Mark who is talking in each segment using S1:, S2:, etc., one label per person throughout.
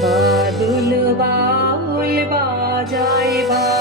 S1: বাদুল বাউল বাজায় বা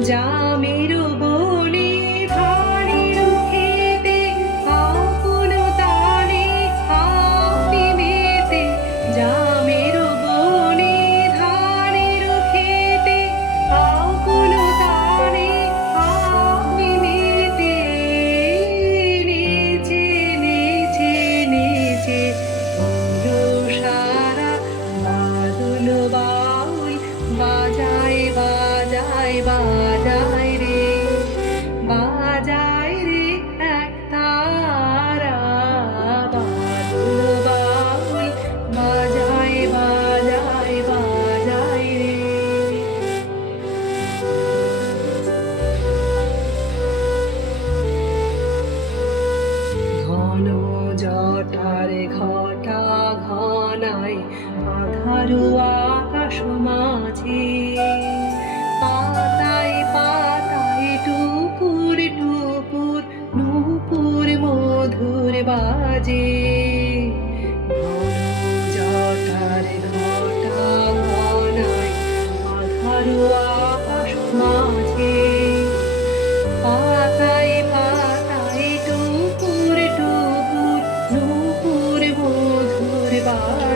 S1: যা মেরু ঘটারে ঘটা ঘনায় আধারু আকাশ মাঝে। পাতায় পাতায় টুকুর টুকুর, নুপুর মধুর বাজে। জটার ঘটা ঘনায় আকাশ মাঝে। Ah.